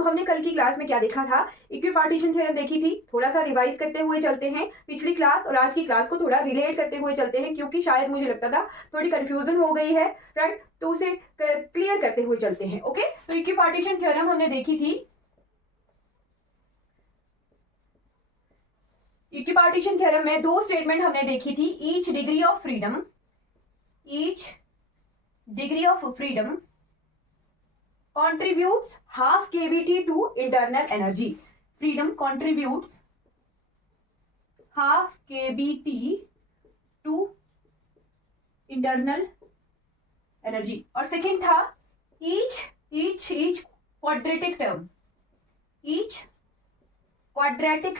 तो हमने कल की क्लास में क्या देखा था, इक्विपार्टीशन थ्योरम देखी थी। थोड़ा सा रिवाइज करते हुए चलते हैं, पिछली क्लास और आज की क्लास को थोड़ा रिलेट करते हुए चलते हैं, क्योंकि शायद मुझे लगता था थोड़ी कंफ्यूजन हो गई है, राइट। तो उसे क्लियर करते हुए चलते हैं। ओके, तो इक्विपार्टीशन थ्योरम हमने देखी थी। इक्विपार्टीशन थ्योरम में दो स्टेटमेंट हमने देखी थी। Each degree of freedom contributes half kVt to internal energy. Freedom contributes half kVt to internal energy. और सेकेंड था each quadratic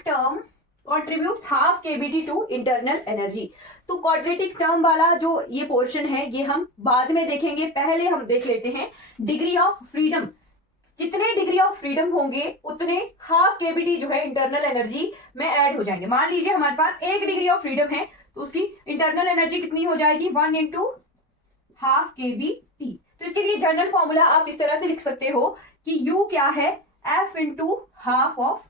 term contributes half kVt to internal energy. तो क्वाड्रेटिक टर्म वाला जो ये पोर्शन है ये हम बाद में देखेंगे, पहले हम देख लेते हैं डिग्री ऑफ फ्रीडम। जितने डिग्री ऑफ फ्रीडम होंगे उतने हाफ केवीटी जो है इंटरनल एनर्जी में ऐड हो जाएंगे। मान लीजिए हमारे पास 1 डिग्री ऑफ फ्रीडम है तो उसकी इंटरनल एनर्जी कितनी हो जाएगी, 1 इंटू हाफ केवीटी। तो इसके लिए जनरल फॉर्मूला आप इस तरह से लिख सकते हो कि U क्या है, F into half of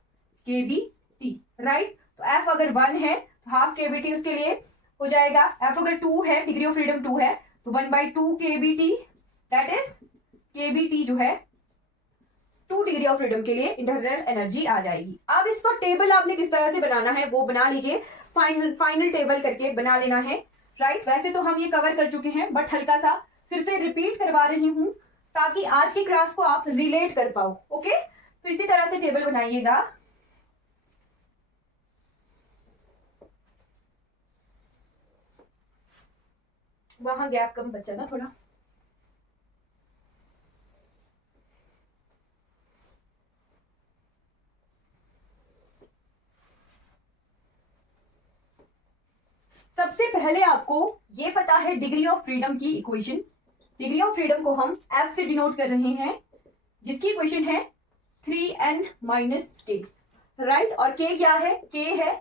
KVT, right. तो F अगर 1 है तो हाफ केवीटी उसके लिए हो जाएगा, F अगर 2 है, डिग्री ऑफ फ्रीडम 2 है तो 1/2 केवीटी, दैट इज केवीटी जो है 2 डिग्री ऑफ फ्रीडम के लिए इंटरनल एनर्जी आ जाएगी। अब इसको टेबल आपने किस तरह से बनाना है वो बना लीजिए, फाइनल टेबल करके बना लेना है, राइट। वैसे तो हम ये कवर कर चुके हैं बट हल्का सा फिर से रिपीट करवा रही हूं ताकि आज की क्लास को आप रिलेट कर पाओ। ओके, तो इसी तरह से टेबल बनाइएगा। वहां गैप कम बचा ना थोड़ा। सबसे पहले आपको ये पता है डिग्री ऑफ फ्रीडम की इक्वेशन। डिग्री ऑफ फ्रीडम को हम F से डिनोट कर रहे हैं, जिसकी इक्वेशन है 3n माइनस k, राइट। और k क्या है, k है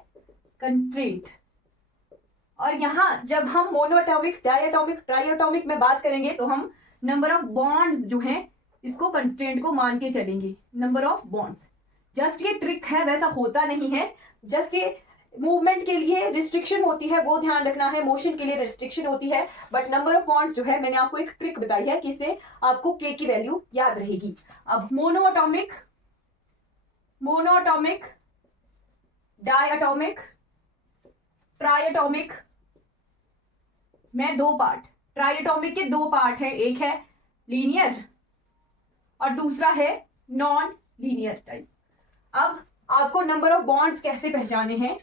कंस्ट्रेंट। और यहां जब हम मोनोएटॉमिक, डायएटॉमिक, ट्राइएटॉमिक में बात करेंगे तो हम नंबर ऑफ बॉन्ड्स जो हैं इसको कंस्ट्रेंट को मान के चलेंगे, नंबर ऑफ बॉन्ड्स। जस्ट ये ट्रिक है, वैसा होता नहीं है। जस्ट ये मूवमेंट के लिए रिस्ट्रिक्शन होती है, वो ध्यान रखना है, मोशन के लिए रिस्ट्रिक्शन होती है, बट नंबर ऑफ बॉन्ड्स जो है मैंने आपको एक ट्रिक बताई है कि इससे आपको k की वैल्यू याद रहेगी। अब मोनोएटॉमिक, डायएटॉमिक, ट्राइएटॉमिक में 2 पार्ट। ट्राइएटॉमिक के 2 पार्ट है, एक है लीनियर और दूसरा है नॉन लीनियर टाइप। अब आपको नंबर ऑफ बॉन्ड्स कैसे पहचाने हैं,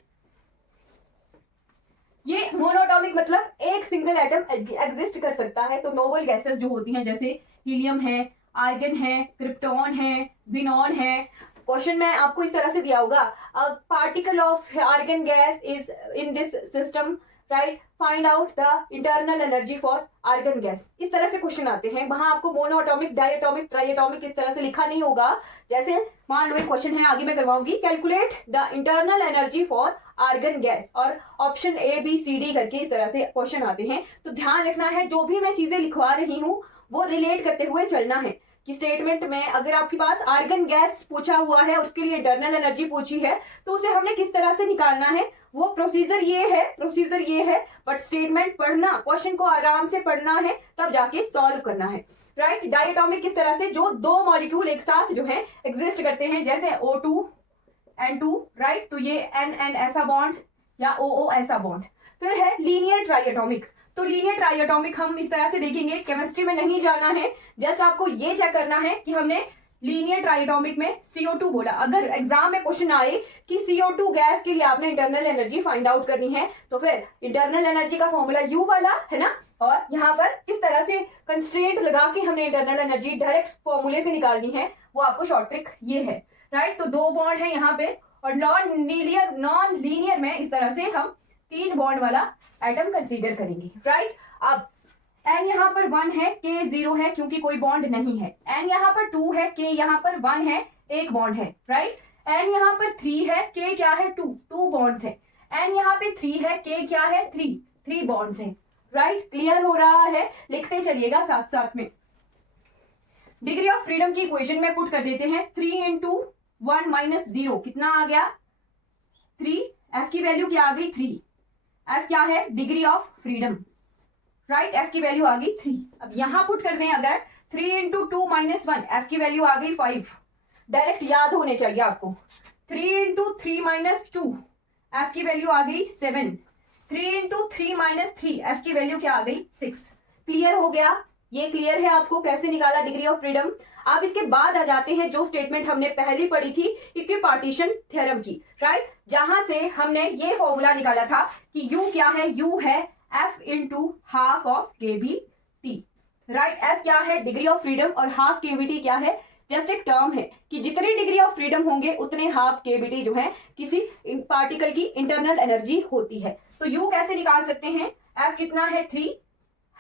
ये मोनोएटॉमिक मतलब एक सिंगल एटम एग्जिस्ट कर सकता है। तो नोबल गैसेस जो होती हैं जैसे हीलियम है, आर्गन है, क्रिप्टॉन है, जिनॉन है। क्वेश्चन में आपको इस तरह से दिया होगा, a particle of argon gas is in this system, right, find out the internal energy for argon gas. इस तरह से क्वेश्चन आते हैं। वहां आपको मोनोएटॉमिक, डायएटॉमिक, ट्राइएटॉमिक इस तरह से लिखा नहीं होगा। जैसे मान लो एक क्वेश्चन है, आगे मैं करवाऊंगी, calculate the internal energy for argon gas, और option A B C D करके इस तरह से क्वेश्चन आते हैं। तो ध्यान रखना है, जो भी मैं चीजें लिखवा रही हूँ वो रिलेट करते हुए चलना है कि स्टेटमेंट में अगर आपके पास आर्गन गैस पूछा हुआ है, उसके लिए इंटरनल एनर्जी पूछी है, तो उसे हमने किस तरह से निकालना है, वो प्रोसीजर ये है, बट स्टेटमेंट पढ़ना, क्वेश्चन को आराम से पढ़ना है, तब जाके सॉल्व करना है, राइट। डायएटॉमिक किस तरह से, जो 2 मॉलिक्यूल एक साथ जो है एग्जिस्ट करते हैं, जैसे O2 N2, राइट। तो ये N ऐसा बॉन्ड या OO ऐसा बॉन्ड। फिर है लीनियर ट्राइएटॉमिक। तो लीनियर ट्राइएटॉमिक हम इस तरह से देखेंगे, केमिस्ट्री में नहीं जाना है, जस्ट आपको ये चेक करना है कि हमने लीनियर ट्राइएटॉमिक में CO2 बोला। अगर एग्जाम में क्वेश्चन आए कि CO2 गैस के लिए आपने इंटरनल एनर्जी फाइंड आउट करनी है, तो फिर इंटरनल एनर्जी का फॉर्मूला U वाला है ना, और यहाँ पर किस तरह से कंस्ट्रेंट लगा के हमने इंटरनल एनर्जी डायरेक्ट फॉर्मूले से निकालनी है, वो आपको शॉर्ट ट्रिक ये है, राइट। तो 2 बॉन्ड है यहाँ पे, और नॉन लीनियर में इस तरह से हम 3 बॉन्ड वाला एटम कंसीडर करेंगे, राइट। अब N यहाँ पर 1 है, K 0 है क्योंकि कोई बॉन्ड नहीं है। N यहाँ पर 2 है, K यहाँ पर 1 है, एक बॉन्ड है, राइट। N यहाँ पर 3 है, K क्या है, 2 बॉन्ड्स है। N यहाँ पे 3 है, K क्या है, 3 बॉन्ड्स है, राइट। क्लियर हो रहा है, लिखते चलिएगा साथ साथ में। डिग्री ऑफ फ्रीडम की इक्वेशन में पुट कर देते हैं 3 इंटू 1 माइनस 0 कितना आ गया 3। एफ की वैल्यू क्या आ गई 3। एफ क्या है degree of freedom right. F की वैल्यू आ गई 3। अब यहां पुट कर दें अगर 3 इंटू 2 माइनस 1 एफ की वैल्यू आ गई 5। डायरेक्ट याद होने चाहिए आपको 3 इंटू 3 माइनस 2 एफ की वैल्यू आ गई 7। 3 इंटू 3 माइनस 3 एफ की वैल्यू क्या आ गई 6। क्लियर हो गया। ये क्लियर है आपको कैसे निकाला डिग्री ऑफ फ्रीडम। अब इसके बाद आ जाते हैं जो स्टेटमेंट हमने पहले पढ़ी थी इक्विपार्टीशन थ्योरम की राइट, जहां से हमने ये फॉर्मूला निकाला था कि U क्या है, U है F into half of KBT right. F क्या है डिग्री ऑफ फ्रीडम और हाफ KBT क्या है जस्ट एक टर्म है कि जितनी डिग्री ऑफ फ्रीडम होंगे उतने हाफ KBT जो है किसी पार्टिकल की इंटरनल एनर्जी होती है। तो U कैसे निकाल सकते हैं, F कितना है 3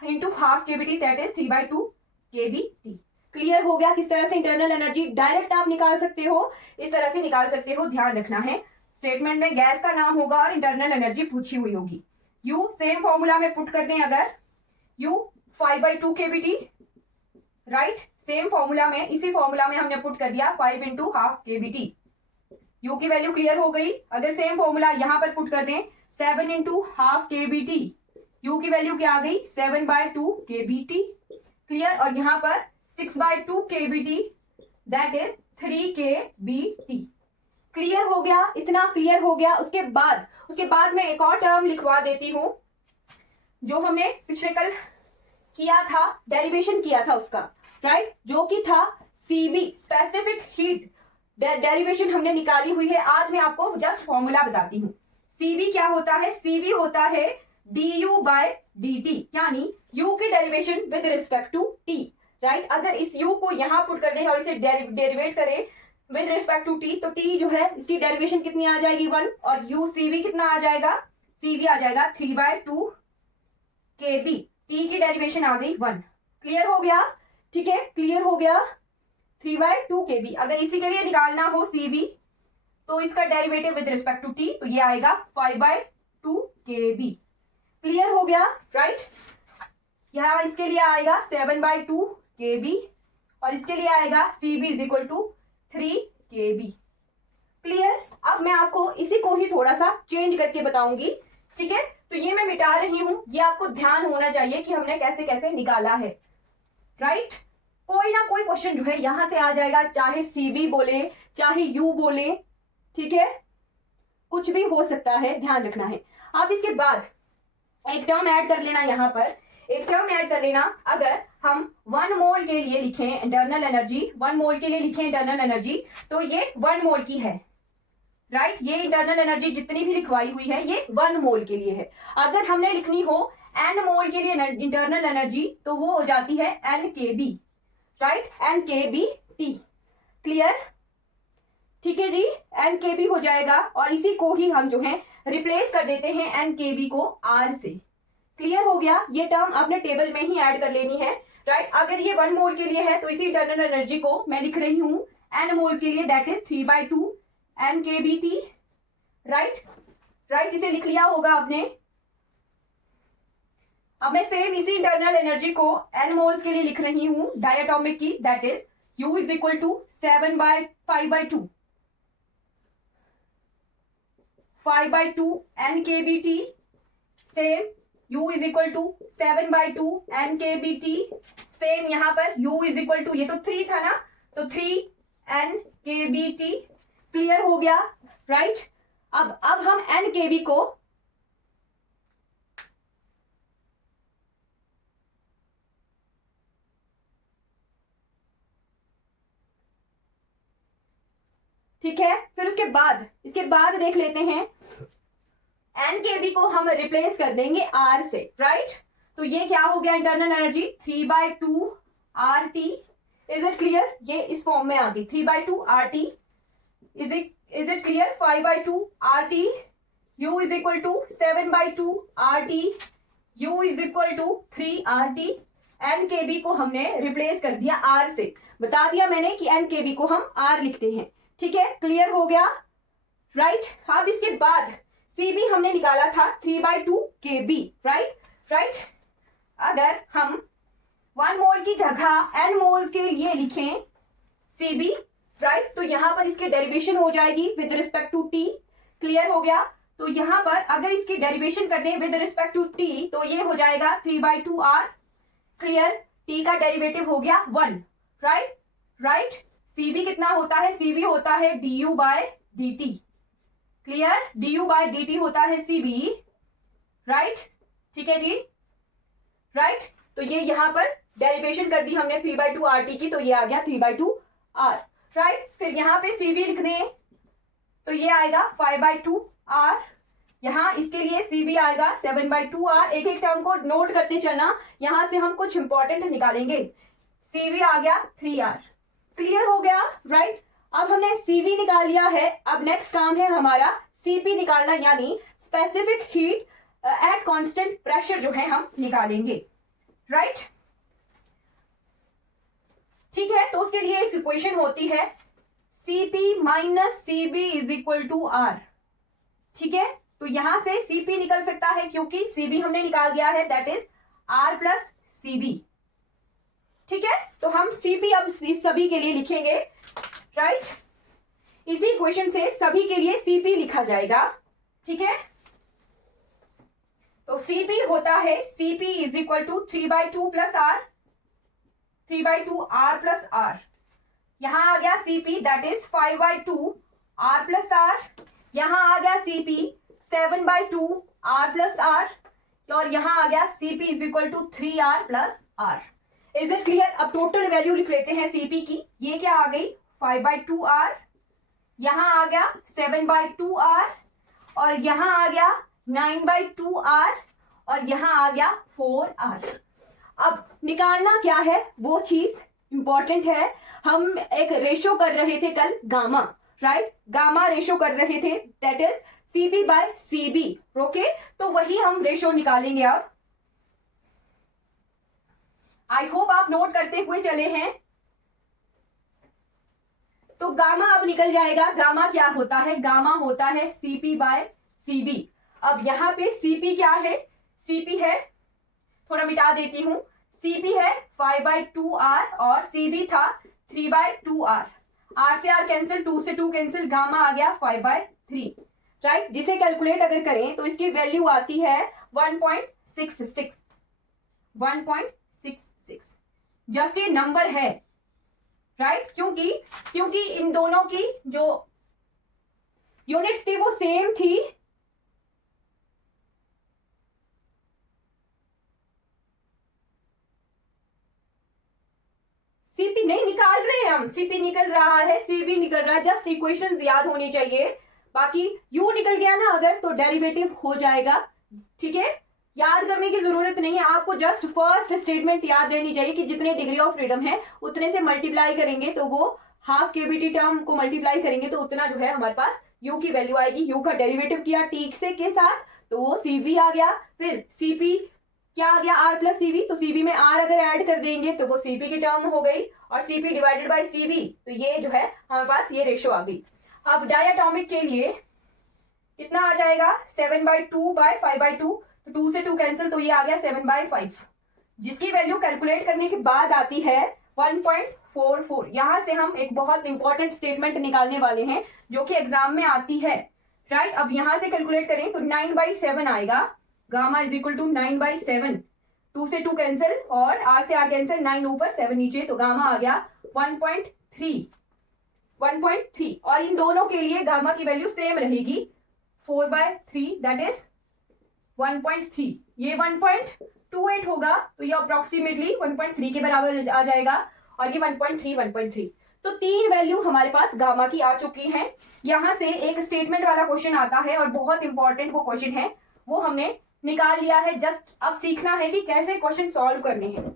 into half KBT that is 3/2 KBT। Clear हो गया किस तरह से इंटरनल एनर्जी डायरेक्ट आप निकाल सकते हो, इस तरह से निकाल सकते हो। ध्यान रखना है स्टेटमेंट में गैस का नाम होगा और इंटरनल एनर्जी पूछी हुई होगी। U सेम फॉर्मूला में पुट कर दें अगर U 5/2 KBT right. Same formula में इसी फॉर्मूला में हमने पुट कर दिया 5 इंटू हाफ KBT। U की वैल्यू क्लियर हो गई। अगर सेम फॉर्मूला यहां पर पुट कर दें 7 इंटू हाफ KBT U की वैल्यू क्या आ गई 7/2 KBT। क्लियर। और यहां पर 6/2 KBT that is 3 KBT। Clear हो गया, इतना क्लियर हो गया। उसके बाद मैं एक और टर्म लिखवा देती हूं जो हमने पिछले कल किया था, डेरिवेशन किया था उसका राइट, जो कि था CV स्पेसिफिक हीट। डेरिवेशन हमने निकाली हुई है। आज मैं आपको जस्ट फॉर्मूला बताती हूं। CV क्या होता है, CV होता है du/dt यानी U की derivation with respect to T right. अगर इस U को यहां पुट कर दें और इसे डेरिवेट करें विद रिस्पेक्ट टू T तो T जो है इसकी डेरिवेशन कितनी आ जाएगी 1 और U CV कितना आ जाएगा, CV आ जाएगा 3/2 KB। T की डेरिवेशन आ गई 1। क्लियर हो गया, ठीक है क्लियर हो गया 3/2 KB। अगर इसी के लिए निकालना हो CV तो इसका derivative with respect to T तो ये आएगा 5/2 KB। क्लियर हो गया राइट। यहां इसके लिए आएगा 7/2 KB और इसके लिए आएगा CV is equal to 3 KB। Clear. अब मैं आपको इसी को ही थोड़ा सा चेंज करके बताऊंगी, ठीक है। तो ये मैं मिटा रही हूं, ये आपको ध्यान होना चाहिए कि हमने कैसे कैसे निकाला है राइट। कोई ना कोई क्वेश्चन जो है यहां से आ जाएगा, चाहे CV बोले चाहे U बोले, ठीक है कुछ भी हो सकता है, ध्यान रखना है। अब इसके बाद एक टर्म ऐड कर लेना, यहां पर एक टर्म ऐड कर लेना। अगर हम 1 मोल के लिए लिखें इंटरनल एनर्जी, 1 मोल के लिए लिखें इंटरनल एनर्जी तो ये 1 मोल की है राइट। ये इंटरनल एनर्जी जितनी भी लिखवाई हुई है ये 1 मोल के लिए है। अगर हमने लिखनी हो n मोल के लिए इंटरनल एनर्जी तो वो हो जाती है NKB राइट, NKBT। क्लियर, ठीक है जी, NKB हो जाएगा और इसी को ही हम जो है रिप्लेस कर देते हैं NKB को R से। क्लियर हो गया। ये टर्म आपने टेबल में ही ऐड कर लेनी है राइट। अगर ये 1 मोल के लिए है तो इसी इंटरनल एनर्जी को मैं लिख रही हूं n मोल के लिए दैट इज 3/2 NKBT राइट। इसे लिख लिया होगा आपने। अब मैं सेम इसी इंटरनल एनर्जी को n मोल्स के लिए लिख रही हूं डायटोमिक की that is U is equal to 5/2 NKBT। Same U is equal to 7/2 NKBT। Same यहां पर U इज इक्वल टू, ये तो 3 था ना तो 3 NKBT। क्लियर हो गया राइट। अब हम NKB को ठीक है, फिर इसके बाद देख लेते हैं NKB को हम रिप्लेस कर देंगे R से राइट। तो ये क्या हो गया internal energy 3/2 RT। Is it clear, ये इस फॉर्म में आ गई 3/2 RT। Is it clear 5/2 RT। U is equal to 7/2 RT। U is equal to 3 RT। NKB को हमने रिप्लेस कर दिया R से, बता दिया मैंने कि NKB को हम R लिखते हैं, ठीक है क्लियर हो गया राइट। अब इसके बाद CV हमने निकाला था 3/2 KB राइट। अगर हम 1 मोल की जगह n मोल्स के लिए लिखें Cb, राइट। तो यहाँ पर इसकी डेरिवेशन हो जाएगी with respect to T। Clear हो गया। तो यहाँ पर अगर इसकी डेरिवेशन कर दें विद रिस्पेक्ट टू T तो ये हो जाएगा 3/2r। क्लियर। T का डेरिवेटिव हो गया 1, राइट राइट। Cb कितना होता है? Cb होता है du/dt। क्लियर। du/dt होता है Cb, राइट। ठीक है जी, राइट। तो ये यहाँ पर डेरिवेशन कर दी हमने 3/2RT की, तो ये आ गया 3/2R, राइट। फिर यहाँ पे Cv लिख दें तो ये आएगा 5/2R। यहाँ इसके लिए Cv आएगा 7/2R। एक एक टर्म को नोट करते चलना, यहां से हम कुछ इंपॉर्टेंट निकालेंगे। Cv आ गया 3R। क्लियर हो गया, राइट। अब हमने Cv निकाल लिया है, अब नेक्स्ट काम है हमारा Cp निकालना, यानी specific heat at constant pressure जो है हम निकालेंगे, राइट। ठीक है। तो उसके लिए एक इक्वेशन होती है Cp minus Cb is equal to R। ठीक है। तो यहां से Cp निकल सकता है क्योंकि Cb हमने निकाल दिया है, that is R plus Cb। ठीक है। तो हम Cp अब इस सभी के लिए लिखेंगे, राइट। इसी इक्वेशन से सभी के लिए Cp लिखा जाएगा। ठीक है। तो Cp होता है Cp is equal to 3/2 plus R, 3/2R plus R। यहां आ गया Cp that is 5/2 R plus R। यहां आ गया Cp 7/2 R प्लस R। और यहां आ गया Cp is equal to 3R plus R। Is it clear? अब टोटल वैल्यू लिख लेते हैं Cp की। ये क्या आ गई? 5/2R। यहां आ गया 7/2R और यहां आ गया 9/2R और यहां आ गया 4R। अब निकालना क्या है वो चीज इंपॉर्टेंट है। हम एक रेशो कर रहे थे कल, गामा, राइट। गामा रेशो कर रहे थे, दैट इज Cp/Cb। ओके, तो वही हम रेशो निकालेंगे अब। आई होप आप नोट करते हुए चले हैं। तो गामा अब निकल जाएगा। गामा क्या होता है? गामा होता है Cp/Cb। अब यहां पे Cp क्या है? Cp है, थोड़ा मिटा देती हूं, Cp है 5/2R और Cb था 3/2R। R से R कैंसिल, 2 से 2 कैंसिल, गामा आ गया 5/3, राइट। जिसे कैलकुलेट अगर करें तो इसकी वैल्यू आती है 1.66। 1.66 जस्ट ये नंबर है, राइट। क्योंकि इन दोनों की जो यूनिट्स थी वो सेम थी। Cp नहीं निकाल रहे हैं हम, Cp निकल रहा है, Cv निकल रहा है, जस्ट इक्वेशंस याद होनी चाहिए। बाकी U निकल गया ना अगर, तो डेरिवेटिव हो जाएगा। ठीक है, याद करने की जरूरत नहीं है आपको, जस्ट फर्स्ट स्टेटमेंट याद रहनी चाहिए कि जितने डिग्री ऑफ फ्रीडम है उतने से मल्टीप्लाई करेंगे, तो वो हाफ केबीटी टर्म को मल्टीप्लाई करेंगे तो उतना जो है हमारे पास U की वैल्यू आएगी। U का डेरिवेटिव किया T से के साथ तो वो Cb आ गया। फिर Cp क्या आ गया? R plus Cb। तो Cb में R अगर ऐड कर देंगे तो वो Cp की टर्म हो गई और Cp डिवाइडेड बाय Cb, तो ये जो है हमारे पास ये रेशो आ गई। अब डायटोमिक के लिए कितना आ जाएगा? 7/2/5/2, तो 2 से 2 कैंसिल, तो ये आ गया 7/5, जिसकी वैल्यू कैलकुलेट करने के बाद आती है 1.44। यहां से हम एक बहुत इंपॉर्टेंट स्टेटमेंट निकालने वाले हैं जो कि एग्जाम में आती है, राइट। अब यहां से कैलकुलेट करें तो 9/7 आएगा। गामा इज इक्वल टू 9/7, 2 से 2 कैंसिल और R से R कैंसिल, 9 ऊपर 7 नीचे, तो गामा आ गया 1.3 और इन दोनों के लिए गामा की वैल्यू सेम रहेगी 4/3, दैट इज 1.3। ये 1.28 होगा तो ये अप्रोक्सीमेटली 1.3 के बराबर आ जाएगा और ये 1.3। तो 3 वैल्यू हमारे पास गामा की आ चुकी हैं। यहां से एक स्टेटमेंट वाला क्वेश्चन आता है और बहुत इंपॉर्टेंट वो क्वेश्चन है, वो हमने निकाल लिया है। जस्ट अब सीखना है कि कैसे क्वेश्चन सॉल्व करने हैं।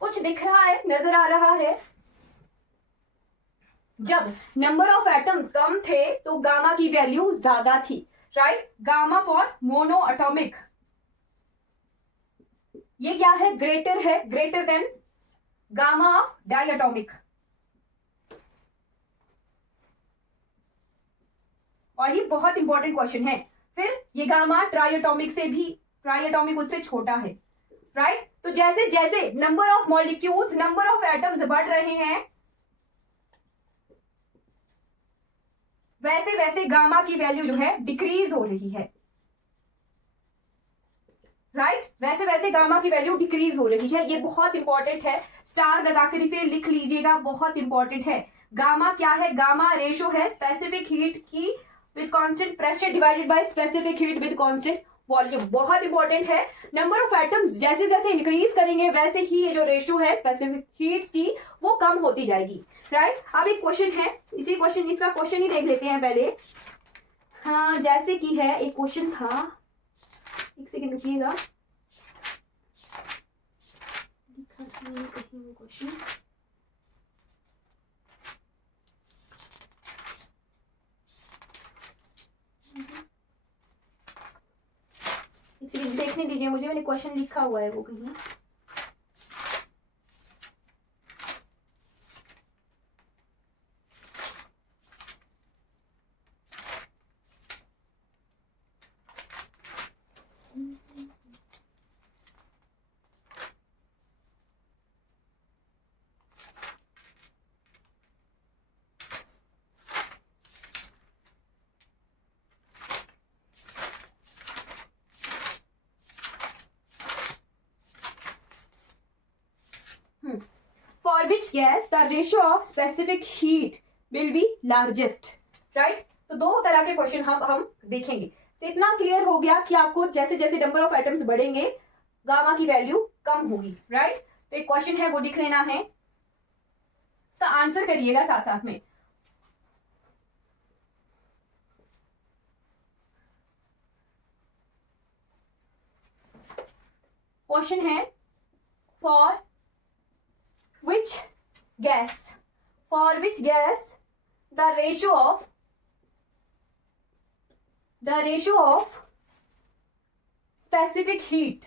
कुछ दिख रहा है, नजर आ रहा है? जब नंबर ऑफ एटम्स कम थे तो गामा की वैल्यू ज्यादा थी, right, gamma for mono atomic, ये क्या है, ग्रेटर है, greater than gamma of diatomic. और ये बहुत इंपॉर्टेंट क्वेश्चन है। फिर ये गामा ट्राइएटॉमिक से भी, ट्राइएटॉमिक उससे छोटा है, राइट। तो जैसे जैसे number of molecules, number of atoms बढ़ रहे हैं, वैसे वैसे गामा की वैल्यू जो है डिक्रीज हो रही है, राइट, वैसे वैसे गामा की वैल्यू डिक्रीज हो रही है। ये बहुत इंपॉर्टेंट है, स्टार लगाकर इसे लिख लीजिएगा, बहुत इंपॉर्टेंट है। गामा क्या है, गामा रेशो है स्पेसिफिक हीट की with constant pressure divided by specific heat with constant volume, बहुत इंपॉर्टेंट है। नंबर ऑफ एटम्स जैसे जैसे इंक्रीज करेंगे वैसे ही ये जो रेशो है स्पेसिफिक हीट की वो कम होती जाएगी, राइट। अब एक क्वेश्चन है, इसी क्वेश्चन, इसका क्वेश्चन ही देख लेते हैं पहले। हाँ, जैसे कि है, एक क्वेश्चन था, एक सेकेंड रुकिएगा, लिखा था मैंने कहीं क्वेश्चन, इसलिए देखने दीजिए मुझे, मैंने क्वेश्चन लिखा हुआ है वो कहीं। For which gas the ratio of specific heat will be largest, right? तो दो तरह के क्वेश्चन हम देखेंगे। तो इतना क्लियर हो गया कि आपको जैसे जैसे नंबर ऑफ एटम्स बढ़ेंगे गामा की वैल्यू कम होगी, राइट। तो एक क्वेश्चन है वो लिख लेना है, उसका आंसर करिएगा साथ साथ में। क्वेश्चन है, for which gas the ratio of specific heat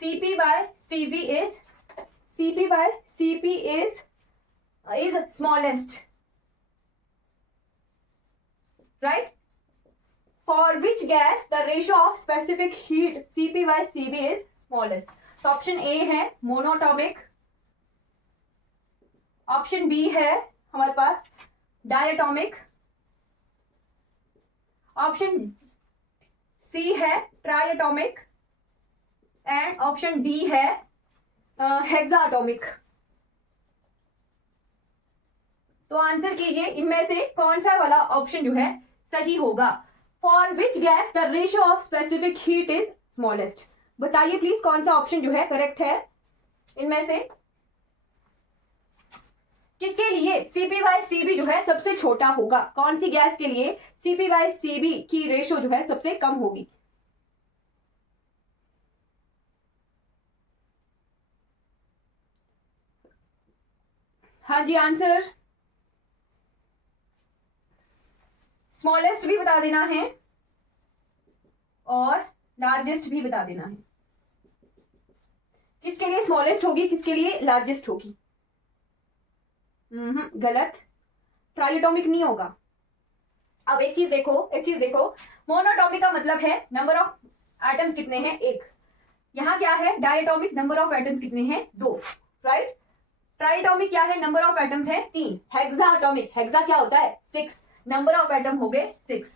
Cp by Cv is smallest, right? For which gas the ratio of specific heat Cp by Cv is smallest? तो ऑप्शन ए है monoatomic, option B है हमारे पास diatomic, option C है ट्राइएटोमिक and option D है हेक्साटोमिक। तो answer कीजिए इनमें से कौन सा वाला ऑप्शन जो है सही होगा। For which gas the ratio of specific heat is smallest, बताइए प्लीज कौन सा ऑप्शन जो है करेक्ट है इनमें से, किसके लिए Cp बाय Cv जो है सबसे छोटा होगा, कौन सी गैस के लिए Cp बाय Cv की रेशो जो है सबसे कम होगी। हाँ जी, आंसर स्मॉलेस्ट भी बता देना है और लार्जेस्ट भी बता देना है, किसके लिए स्मॉलेस्ट होगी किसके लिए लार्जेस्ट होगी। गलत, ट्राइएटोमिक नहीं होगा। अब एक चीज देखो, मोनोटॉमिक का मतलब है नंबर ऑफ एटम्स कितने हैं, एक। यहां क्या है, डायटोमिक नंबर ऑफ एटम्स कितने हैं, 2, राइट। ट्राइएटोमिक क्या है, नंबर ऑफ एटम्स है 3। हेक्साटोमिक, हेक्सा क्या होता है, 6, नंबर ऑफ एटम हो गए 6,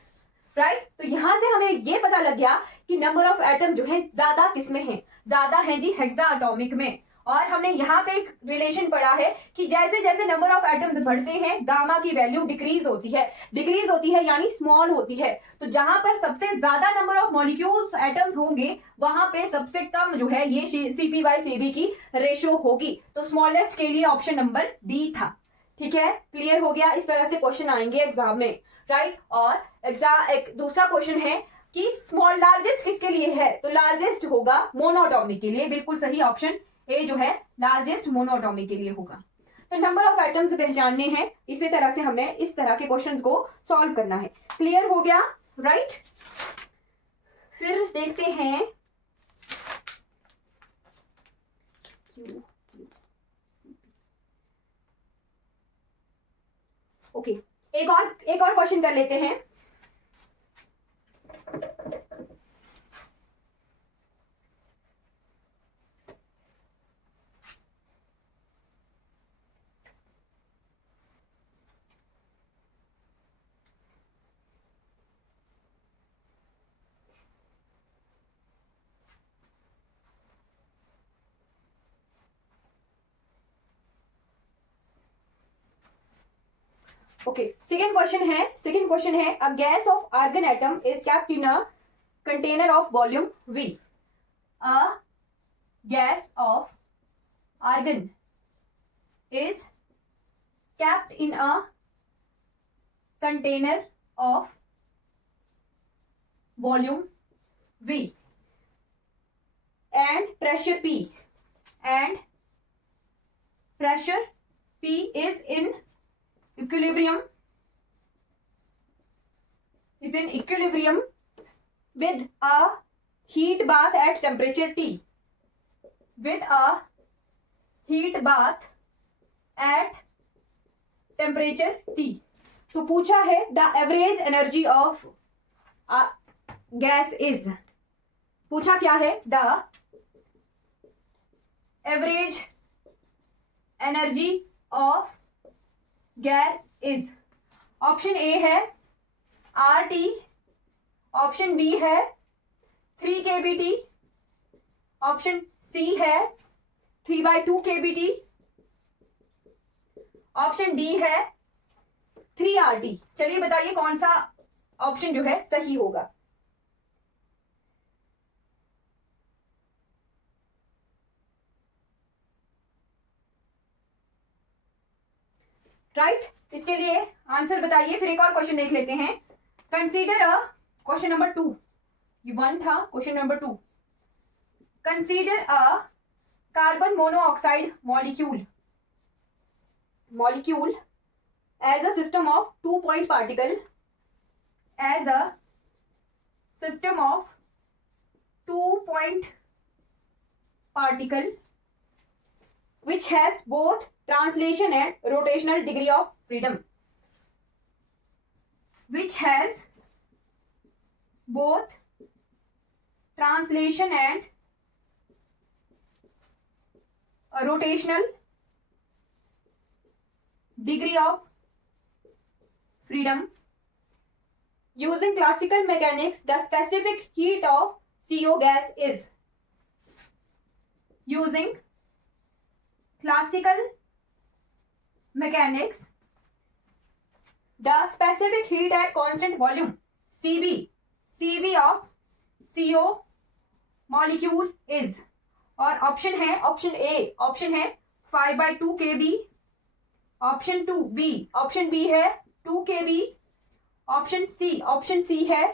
राइट। तो यहां से हमें ये पता लग गया कि नंबर ऑफ एटम जो है ज्यादा किसमें है, ज्यादा है जी हेक्साटोमिक में। और हमने यहाँ पे एक रिलेशन पढ़ा है कि जैसे जैसे नंबर ऑफ एटम्स बढ़ते हैं गामा की वैल्यू डिक्रीज होती है यानी स्मॉल होती है। तो जहां पर सबसे ज्यादा नंबर ऑफ मॉलिक्यूल्स एटम्स होंगे वहां पे सबसे कम जो है ये Cp बाय Cv की रेशो होगी। तो स्मॉलेस्ट के लिए ऑप्शन नंबर डी था, ठीक है, क्लियर हो गया। इस तरह से क्वेश्चन आएंगे एग्जाम में, राइट। और एक दूसरा क्वेश्चन है कि स्मॉल लार्जेस्ट किसके लिए है, तो लार्जेस्ट होगा मोनोटॉमिक के लिए, बिल्कुल सही, ऑप्शन ए जो है लार्जेस्ट मोनोटॉमिक के लिए होगा। तो नंबर ऑफ एटम्स पहचानने हैं, इसी तरह से हमें इस तरह के क्वेश्चंस को सॉल्व करना है। क्लियर हो गया, राइट? फिर देखते हैं ओके, एक और क्वेश्चन कर लेते हैं। ओके, सेकेंड क्वेश्चन है a gas of argon atom is kept in a container of volume V. A gas of argon is kept in a container of volume V and pressure P is in equilibrium with a heat bath at temperature T. Temperature T. तो पूछा है the average energy of gas is, पूछा क्या है, the average energy of gas is. Option A है RT, option B है 3 kBT, option C है 3/2 kBT, option D है 3RT। चलिए बताइए कौन सा ऑप्शन जो है सही होगा। राइट, इसके लिए आंसर बताइए। फिर एक और क्वेश्चन देख लेते हैं। कंसीडर अ, क्वेश्चन नंबर 2, ये 1 था, question number 2, consider a carbon monoxide molecule as a system of 2-point particle, which has both translation and rotational degree of freedom, which has both translation and a rotational degree of freedom. Using classical mechanics, the specific heat of CO gas is. Using classical mechanics, the specific heat at constant volume CV of CO molecule is. और option है, option A, option है 5/2 kb, option B है 2 kb, option C है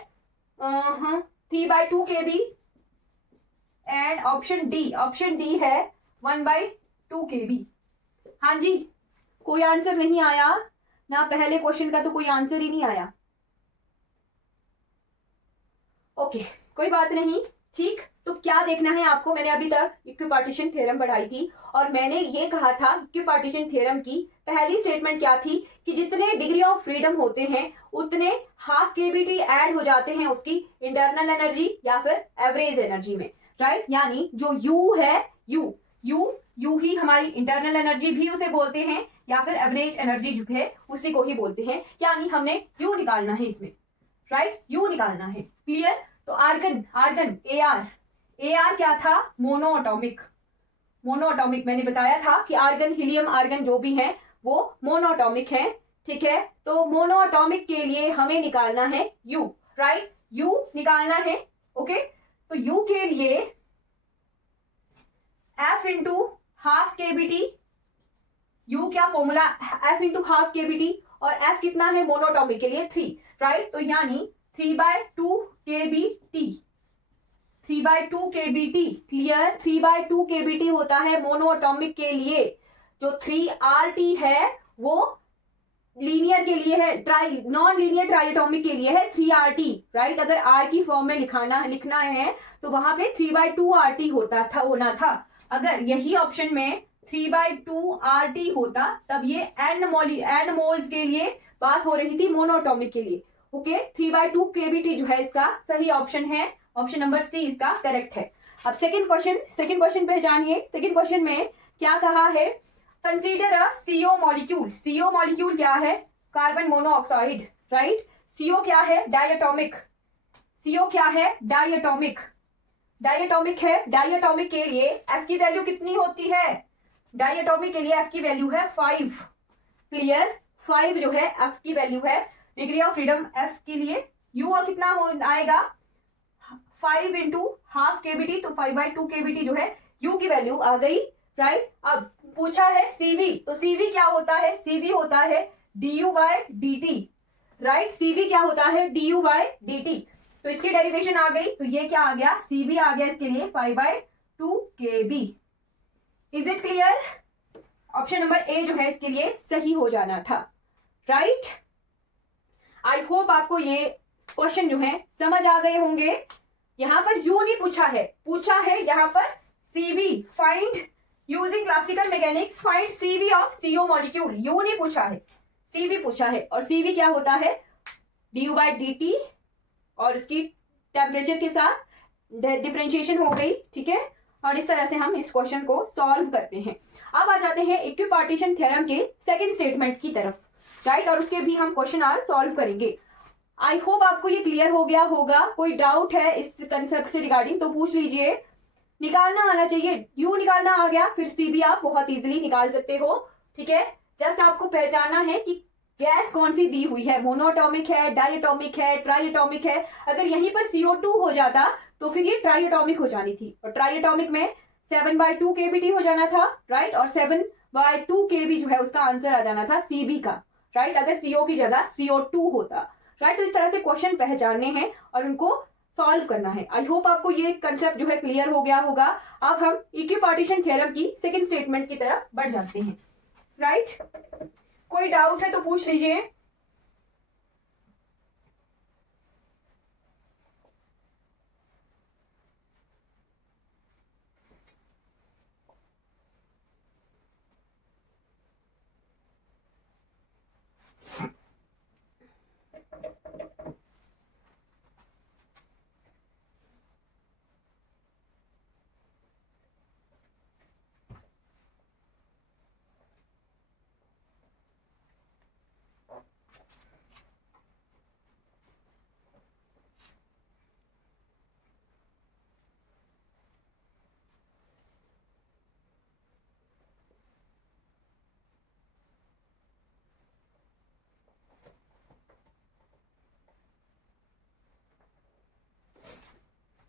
3/2 kb and option D है 1/2 kb। हाँ जी, कोई answer नहीं आया ना, पहले क्वेश्चन का तो कोई आंसर ही नहीं आया। ओके, कोई बात नहीं, ठीक। तो क्या देखना है आपको, मैंने अभी तक इक्विपार्टीशन थ्योरम पढ़ाई थी और मैंने ये कहा था इक्विपार्टीशन थ्योरम की पहली स्टेटमेंट क्या थी कि जितने डिग्री ऑफ फ्रीडम होते हैं उतने ½ kBT ऐड हो जाते हैं उसकी इंटरनल एनर्जी या फिर एवरेज एनर्जी में, राइट? यानी जो U है, यू ही हमारी इंटरनल एनर्जी भी उसे बोलते हैं या फिर एवरेज एनर्जी जो है उसी को ही बोलते हैं। यानी हमने U निकालना है इसमें, राइट? U निकालना है, क्लियर? तो आर्गन AR क्या था? मोनोएटॉमिक। मैंने बताया था कि आर्गन, हीलियम आर्गन जो भी है वो मोनोएटॉमिक है, ठीक है? तो मोनोएटॉमिक के लिए हमें निकालना है U, राइट? U निकालना है, ओके? तो U के लिए F इंटू ½ kBT, U क्या फॉर्मूला, F इंटू ½ kBT, और F कितना है मोनोएटॉमिक के लिए 3, राइट? तो यानी 3/2 kBT, 3/2 kBT, क्लियर? 3/2 kBT होता है मोनोएटॉमिक के लिए। जो 3RT है वो लीनियर के लिए है, नॉन लीनियर ट्राइएटॉमिक के लिए है 3RT, राइट। अगर R की फॉर्म में लिखना है तो वहां पे 3/2RT होना था। अगर यही ऑप्शन में 3/2RT होता तब ये n मोल्स के लिए बात हो रही थी, मोनोटॉमिक के लिए। ओके, 3/2 kBt जो है इसका सही ऑप्शन है, ऑप्शन नंबर सी इसका करेक्ट है। अब सेकंड क्वेश्चन पे जानिए। सेकंड क्वेश्चन में क्या कहा है, consider a CO molecule. CO molecule क्या है, कार्बन मोनोऑक्साइड, राइट। CO क्या है, डायटोमिक। CO क्या है, डायटोमिक है। डायटोमिक के लिए F की वैल्यू कितनी होती है, डायटोमिक के लिए F की वैल्यू है 5। क्लियर, 5 जो है F की वैल्यू है। डिग्री ऑफ फ्रीडम F के लिए U कितना आएगा, 5 इंटू हाफ kBt, तो 5/2 kBt जो है U की वैल्यू आ गई, राइट। अब पूछा है CV, तो CV क्या होता है, CV होता है du/dt, राइट। CV क्या होता है, du/dt। तो इसकी डेरिवेशन आ गई, तो ये क्या आ गया, CV आ गया इसके लिए 5/2 kB। Is it clear? Option number A जो है इसके लिए सही हो जाना था, राइट। आई होप आपको ये क्वेश्चन जो है समझ आ गए होंगे। यहां पर यू नहीं पूछा है यहाँ पर CV, find using classical mechanics find CV of CO molecule. You नहीं पूछा है, CV पूछा है। और CV क्या होता है, du/dt, और इसकी टेम्परेचर के साथ डिफरेंशिएशन हो गई, ठीक है। और इस तरह से हम इस क्वेश्चन को सॉल्व करते हैं। अब आ जाते हैं इक्विपार्टीशन थ्योरम के सेकंड स्टेटमेंट की तरफ, राइट। और उसके भी हम क्वेश्चन आज सॉल्व करेंगे। आई होप आपको ये क्लियर हो गया होगा। कोई डाउट है इस कंसेप्ट से रिगार्डिंग तो पूछ लीजिए। निकालना आना चाहिए, यू निकालना आ गया, फिर CV आप बहुत इजीली निकाल सकते हो, ठीक है। जस्ट आपको पहचाना है कि गैस कौन सी दी हुई है, मोनोटॉमिक है, डायटोमिक है, ट्राइएटॉमिक है। अगर यहीं पर CO2 हो जाता तो फिर ये ट्राइएटॉमिक हो जानी थी, और ट्राइएटॉमिक में 7/2 kBt हो जाना था, राइट। और 7/2 kB जो है उसका आंसर आ जाना था CV का, राइट। अगर CO की जगह CO2 होता, राइट। तो इस तरह से क्वेश्चन पहचानने हैं और उनको सॉल्व करना है। आई होप आपको ये कंसेप्ट जो है क्लियर हो गया होगा। अब हम इक्विपार्टीशन थ्योरम की सेकंड स्टेटमेंट की तरफ बढ़ जाते हैं, राइट। कोई डाउट है तो पूछ लीजिए।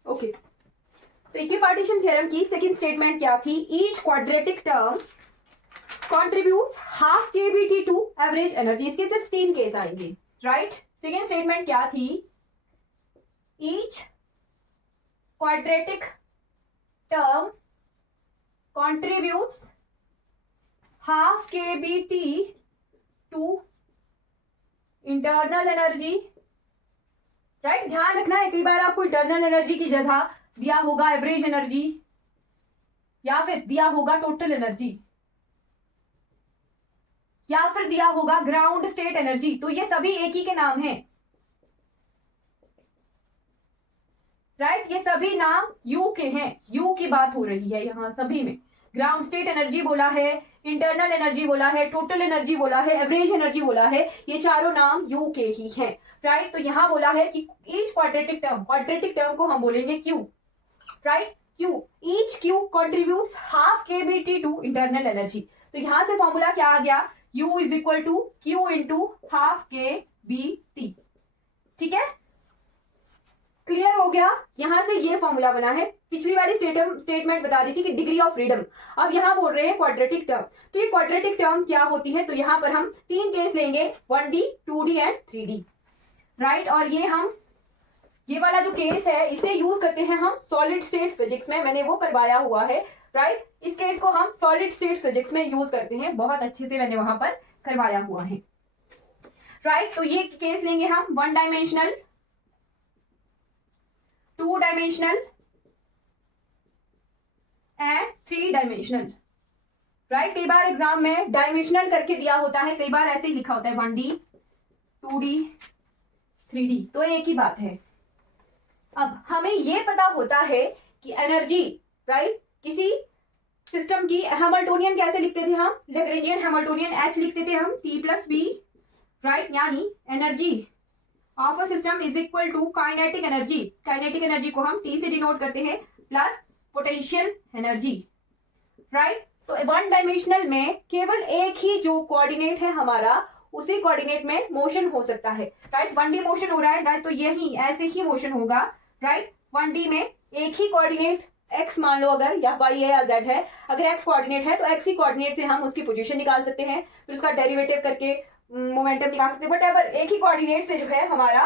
ओके, तो इक्विपार्टीशन थ्योरम की सेकंड स्टेटमेंट क्या थी, each quadratic term contributes half kBt to average energy. इसके सिर्फ 3 केस आएंगे, राइट। सेकंड स्टेटमेंट क्या थी, each quadratic term contributes half kBt to internal energy, right. ध्यान रखना है, कई बार आपको इंटरनल एनर्जी की जगह दिया होगा एवरेज एनर्जी, या फिर दिया होगा टोटल एनर्जी, या फिर दिया होगा ग्राउंड स्टेट एनर्जी। तो ये सभी एक ही के नाम हैं, राइट। ये सभी नाम यू के हैं, यू की बात हो रही है यहाँ सभी में। ग्राउंड स्टेट एनर्जी बोला है, इंटरनल एनर्जी बोला है, टोटल एनर्जी बोला है, एवरेज एनर्जी बोला है, ये चारों नाम यू के ही हैं, राइट। तो यहां बोला है कि ईच क्वाड्रेटिक टर्म को हम बोलेंगे Q, right. Q, each Q contributes half kBt to internal energy. तो यहां से फॉर्मूला क्या आ गया, U is equal to Q into half kBt, ठीक है। क्लियर हो गया, यहां से ये फॉर्मूला बना है। पिछली वाली स्टेटमेंट बता दी थी कि डिग्री ऑफ फ्रीडम, अब यहां बोल रहे हैं क्वाड्रेटिक टर्म। तो ये क्वाड्रेटिक टर्म क्या होती है, तो यहां पर हम 3 केस लेंगे, 1D, 2D and 3D, right. और ये वाला जो केस है इसे यूज करते हैं हम सॉलिड स्टेट फिजिक्स में, मैंने वो करवाया हुआ है, राइट। इस केस को हम सॉलिड स्टेट फिजिक्स में यूज करते हैं, बहुत अच्छे से मैंने वहां पर करवाया हुआ है, राइट। तो ये केस लेंगे हम 1 dimensional, 2 dimensional and 3 dimensional, right. कई बार एग्जाम में डायमेंशनल करके दिया होता है, कई बार ऐसे ही लिखा होता है 1D 2D 3D, तो एक ही बात है। अब हमें ये पता होता है कि एनर्जी, राइट, किसी सिस्टम की हैमिल्टोनियन कैसे लिखते थे हम, लैग्रेंजियन हैमिल्टोनियन H लिखते थे हम T+B, राइट। यानी energy of a system is equal to kinetic energy, kinetic energy को हम T से डिनोट करते हैं, प्लस पोटेंशियल एनर्जी, राइट। तो 1 डायमेंशनल में केवल एक ही जो कोऑर्डिनेट है हमारा, उसी कोऑर्डिनेट में मोशन हो सकता है, राइट। 1D मोशन हो रहा है, राइट, तो यही ऐसे ही मोशन होगा, राइट। 1D में एक ही कोऑर्डिनेट x मान लो अगर, या y है या z है, अगर x कोऑर्डिनेट है तो x ही कोऑर्डिनेट से हम उसकी पोजीशन निकाल सकते हैं, फिर उसका डेरिवेटिव करके मोमेंटम निकाल सकते हैं, बट एक ही कोऑर्डिनेट से जो है हमारा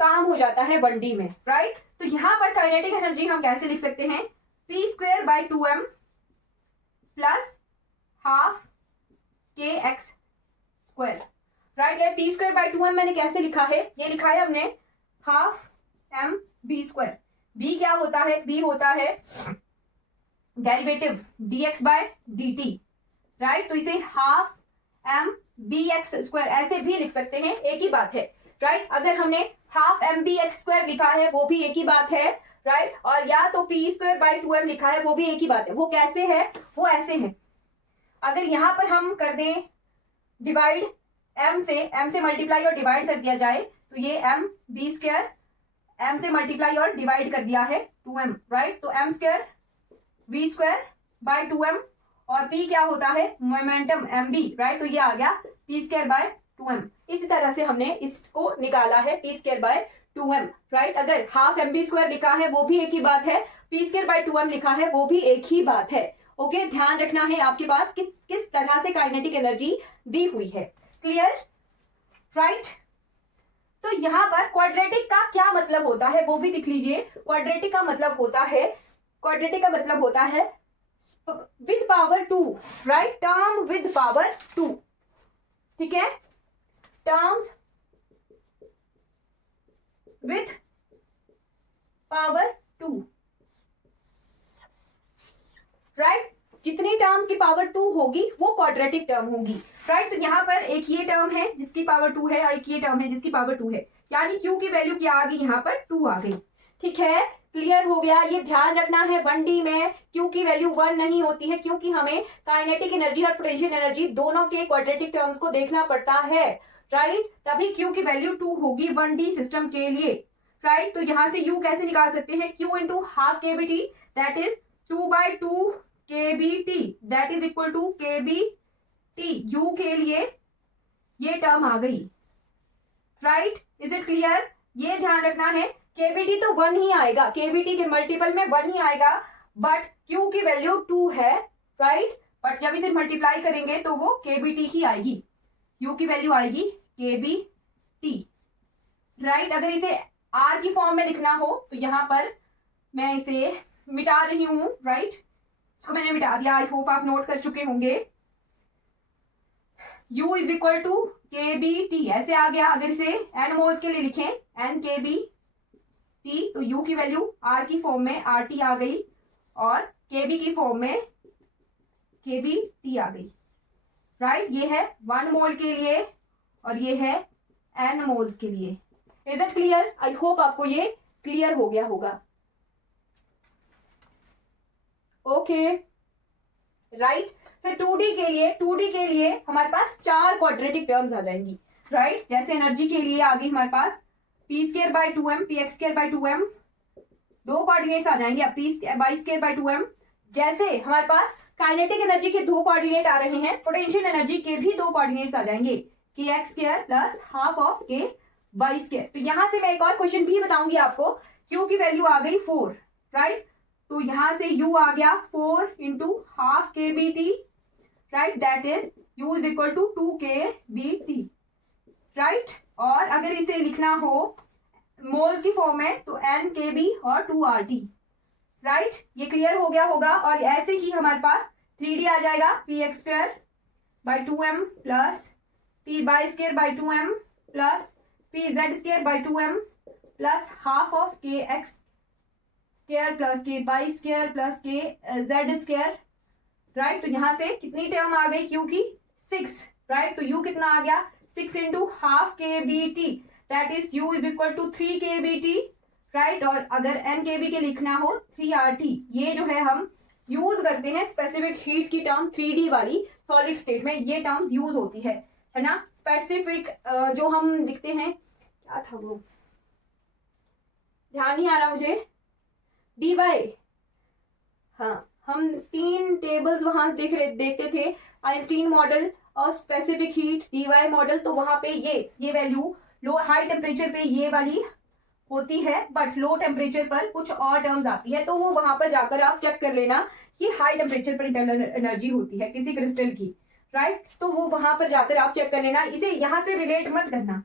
काम हो जाता है 1D में, राइट। तो यहाँ पर काइनेटिक एनर्जी हम कैसे लिख सकते हैं, p²/2m plus half kx², right. ये p²/2m मैंने कैसे लिखा है, ये लिखा है हमने हाफ mb²। b क्या होता है, b होता है डेरिवेटिव dx/dt, राइट। तो इसे हाफ mbx² ऐसे भी लिख सकते हैं, एक ही बात है, राइट। अगर हमने हाफ mbx² लिखा है वो भी एक ही बात है, राइट। और या तो p²/2m लिखा है वो भी एक ही बात है। वो कैसे है, वो ऐसे है, अगर यहां पर हम कर दें डिवाइड m से मल्टीप्लाई और डिवाइड कर दिया जाए, तो ये mb², m से मल्टीप्लाई और डिवाइड कर दिया है 2m, राइट। तो m² v²/2m, और p क्या होता है, मोमेंटम mb, राइट। तो ये आ गया p²/2m। इसी तरह से हमने इसको निकाला है p²/2m, राइट। अगर हाफ mb² लिखा है वो भी एक ही बात है, p²/2m लिखा है वो भी एक ही बात है, ओके। ध्यान रखना है आपके पास किस तरह से काइनेटिक एनर्जी दी हुई है, क्लियर, राइट। तो यहाँ पर क्वाड्रेटिक का क्या मतलब होता है वो भी दिख लीजिए। क्वाड्रेटिक का मतलब होता है with power 2, right, term with power 2, ठीक है, टर्म्स विथ पावर 2, राइट। जितनी टर्म्स की पावर 2 होगी वो क्वाड्रेटिक टर्म होगी, राइट। तो यहाँ पर एक ये टर्म है जिसकी पावर 2 है और एक ये टर्म है जिसकी पावर 2 है, यानी Q की वैल्यू क्या आ गई, यहाँ पर 2 आ गई, ठीक है, क्लियर हो गया। ये ध्यान रखना है 1D में Q की वैल्यू 1 नहीं होती है, क्योंकि हमें काइनेटिक एनर्जी और पोटेंशियल एनर्जी दोनों के क्वाड्रेटिक टर्म्स को देखना पड़ता है, राइट। तभी Q की वैल्यू 2 होगी 1D सिस्टम के लिए, राइट। तो यहाँ से U कैसे निकाल सकते हैं, Q into half kBt, that is 2/2 kBt, that is equal to kBt। U के लिए ये टर्म आ गई, राइट, इज इट क्लियर। ये ध्यान रखना है kBt तो 1 ही आएगा, kBt के मल्टीपल में 1 ही आएगा, बट Q की वैल्यू 2 है, राइट। बट जब इसे मल्टीप्लाई करेंगे तो वो kBt ही आएगी, U की वैल्यू आएगी kBt, राइट। अगर इसे R की फॉर्म में लिखना हो तो यहाँ पर मैं इसे मिटा रही हूं, राइट, इसको मैंने मिटा दिया, आई होप आप नोट कर चुके होंगे। U is equal to kBt ऐसे आ गया। अगर इसे n मोल्स के लिए लिखें n kBt, तो U की वैल्यू R की फॉर्म में RT आ गई और kB की फॉर्म में kBt आ गई, राइट। ये है 1 मोल के लिए और ये है n मोल्स के लिए। Is it clear, I hope आपको ये क्लियर हो गया होगा, ओके, राइट। फिर 2D के लिए हमारे पास 4 क्वाड्रेटिक टर्म्स आ जाएंगी, राइट। जैसे एनर्जी के लिए आ गई हमारे पास p²/2m px²/2m, 2 कोऑर्डिनेट्स आ जाएंगे, अब py²/2m। जैसे हमारे पास काइनेटिक एनर्जी के 2 कोऑर्डिनेट आ रहे हैं, पोटेंशियल एनर्जी के भी 2 कोऑर्डिनेट्स आ जाएंगे, kx² plus half of ky²। तो यहां से मैं एक और क्वेश्चन भी बताऊंगी आपको। Q की वैल्यू आ गई 4, राइट। तो यहां से U आ गया 4 into half kBt, right, that is U is equal to 2 kBt, right. और अगर इसे लिखना हो मोल्स की फॉर्म में तो n kB और 2 RT, राइट, ये क्लियर हो गया होगा। और ऐसे ही हमारे पास 3D आ जाएगा, P x square by 2m plus P by square by 2m plus P Z square by 2m plus half of K x square plus के बाई स्क्वायर प्लस के जेड स्क्वायर। राइट, तो यहां से कितनी term आ गई, Q की 6। Right, तो you कितना आ गया, 6 into half K B T, that is U is equal to 3 K B T. Right, और अगर एन के बी के लिखना हो 3 आर टी। ये जो है हम यूज करते हैं स्पेसिफिक हीट की टर्म 3D वाली सॉलिड स्टेट में, ये टर्म्स यूज होती है ना। स्पेसिफिक जो हम लिखते हैं, क्या था वो, ध्यान नहीं आ रहा मुझे, डी वाई। हाँ, हम 3 टेबल्स वहां देखते थे, आइंस्टीन मॉडल और specific heat Debye model. तो वहां पे ये वैल्यू लो हाई टेम्परेचर पे ये वाली होती है, बट लो टेम्परेचर पर कुछ और टर्म्स आती है। तो वो वहां पर जाकर आप चेक कर लेना कि हाई टेम्परेचर पर इंटरनल एनर्जी होती है किसी क्रिस्टल की। राइट, तो वो वहां पर जाकर आप चेक कर लेना, इसे यहां से रिलेट मत करना।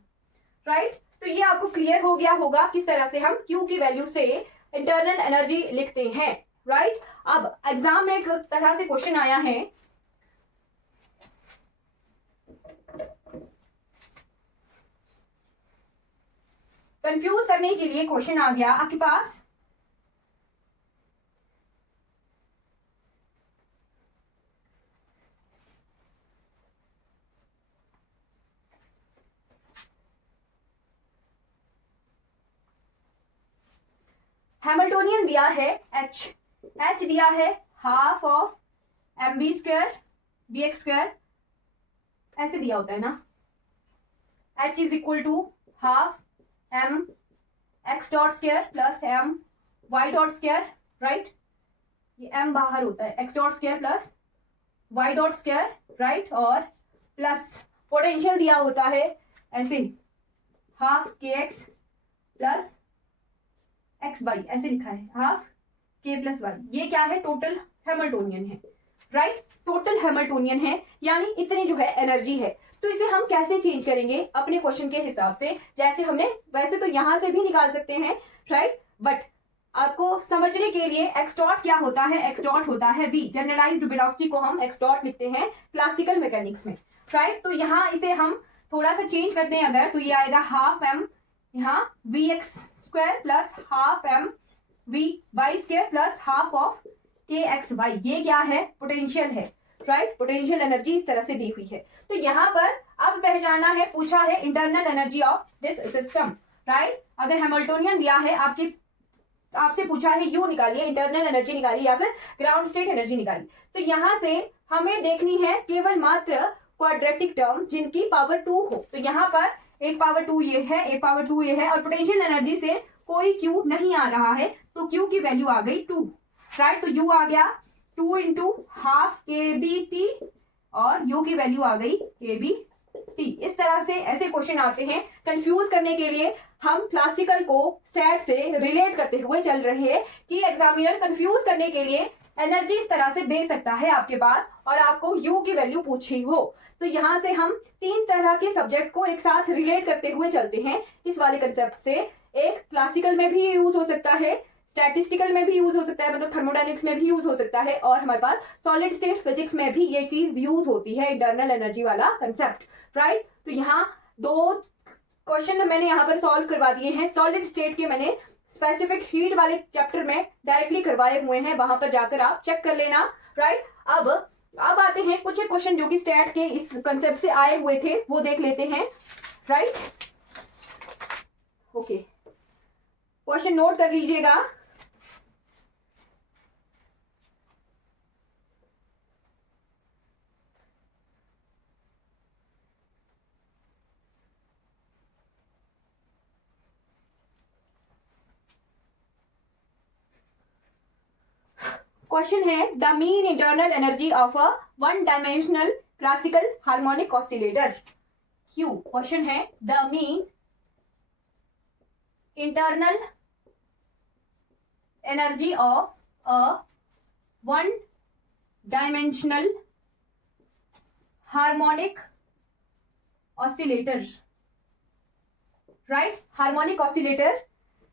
राइट, तो ये आपको क्लियर हो गया होगा किस तरह से हम Q की वैल्यू से इंटरनल एनर्जी लिखते हैं। राइट, अब एग्जाम में एक तरह से क्वेश्चन आया है, कंफ्यूज करने के लिए क्वेश्चन आ गया आपके पास, हैमिल्टोनियन दिया है एच दिया है half of M B square B X square, ऐसे दिया होता है ना, H is equal to half M X dot square plus M Y dot square. Right, ये एम बाहर होता है, X dot square plus Y dot square. Right, और प्लस पोटेंशियल दिया होता है ऐसे, हाफ के एक्स प्लस एक्स वाई, ऐसे लिखा है हाफ के प्लस वाई। ये क्या है, टोटल हैमिल्टोनियन है। राइट, टोटल हैमिल्टोनियन है, यानी इतनी जो है एनर्जी है। तो इसे हम कैसे चेंज करेंगे अपने क्वेश्चन के हिसाब से, जैसे हमने वैसे तो यहां से भी निकाल सकते हैं। राइट, बट आपको समझने के लिए एक्स डॉट क्या होता है, एक्स डॉट होता है v, जनरलाइज्ड वेलोसिटी को हम एक्स डॉट लिखते हैं क्लासिकल मैकेनिक्स में। राइट, तो यहाँ इसे हम थोड़ा सा चेंज करते हैं अगर, तो ये आएगा हाफ एम यहाँ V X square plus half M V Y square plus half of K X Y. ये क्या है, पोटेंशियल है। राइट, पोटेंशियल एनर्जी इस तरह से दी हुई है। तो यहाँ पर अब पहचाना है, पूछा है internal energy of this system. Right, अगर हैमिल्टोनियन दिया है आपसे पूछा है यू निकालिए, इंटरनल एनर्जी निकालिए या फिर ग्राउंड स्टेट एनर्जी निकालिए। तो यहां से हमें देखनी है केवल मात्र क्वाड्रेटिक टर्म जिनकी पावर 2 हो। तो यहाँ पर एक पावर 2 ये है, एक पावर 2 ये है, और पोटेंशियल एनर्जी से कोई क्यू नहीं आ रहा है, तो क्यू की वैल्यू आ गई 2। राइट, तो यू आ गया 2 into half K B T, और यू की वैल्यू आ गई के बी टी। इस तरह से ऐसे क्वेश्चन आते हैं। कंफ्यूज करने के लिए हम क्लासिकल को स्टैट से रिलेट करते हुए चल रहे हैं कि एग्जामिनर कंफ्यूज करने के लिए एनर्जी इस तरह से दे सकता है आपके पास, और आपको यू की वैल्यू पूछी हो। तो यहां से हम 3 तरह के सब्जेक्ट को एक साथ रिलेट करते हुए चलते हैं इस वाले कंसेप्ट से। एक क्लासिकल में भी यूज हो सकता है, स्टैटिस्टिकल में भी यूज हो सकता है, मतलब थर्मोडायनेमिक्स में भी यूज हो सकता है, और हमारे पास सॉलिड स्टेट फिजिक्स में भी ये चीज यूज होती है, इंटरनल एनर्जी वाला कंसेप्ट। राइट, तो यहाँ 2 क्वेश्चन मैंने यहाँ पर सॉल्व करवा दिए हैं। सॉलिड स्टेट के मैंने स्पेसिफिक हीट वाले चैप्टर में डायरेक्टली करवाए हुए हैं, वहां पर जाकर आप चेक कर लेना। राइट, अब आते हैं कुछ एक क्वेश्चन जो कि स्टैट के इस कंसेप्ट से आए हुए थे, वो देख लेते हैं। राइट, ओके, क्वेश्चन नोट कर लीजिएगा। क्वेश्चन है the mean internal energy of a 1 dimensional classical harmonic oscillator Q. Question है the mean internal energy of a 1 dimensional harmonic oscillator. Right, harmonic oscillator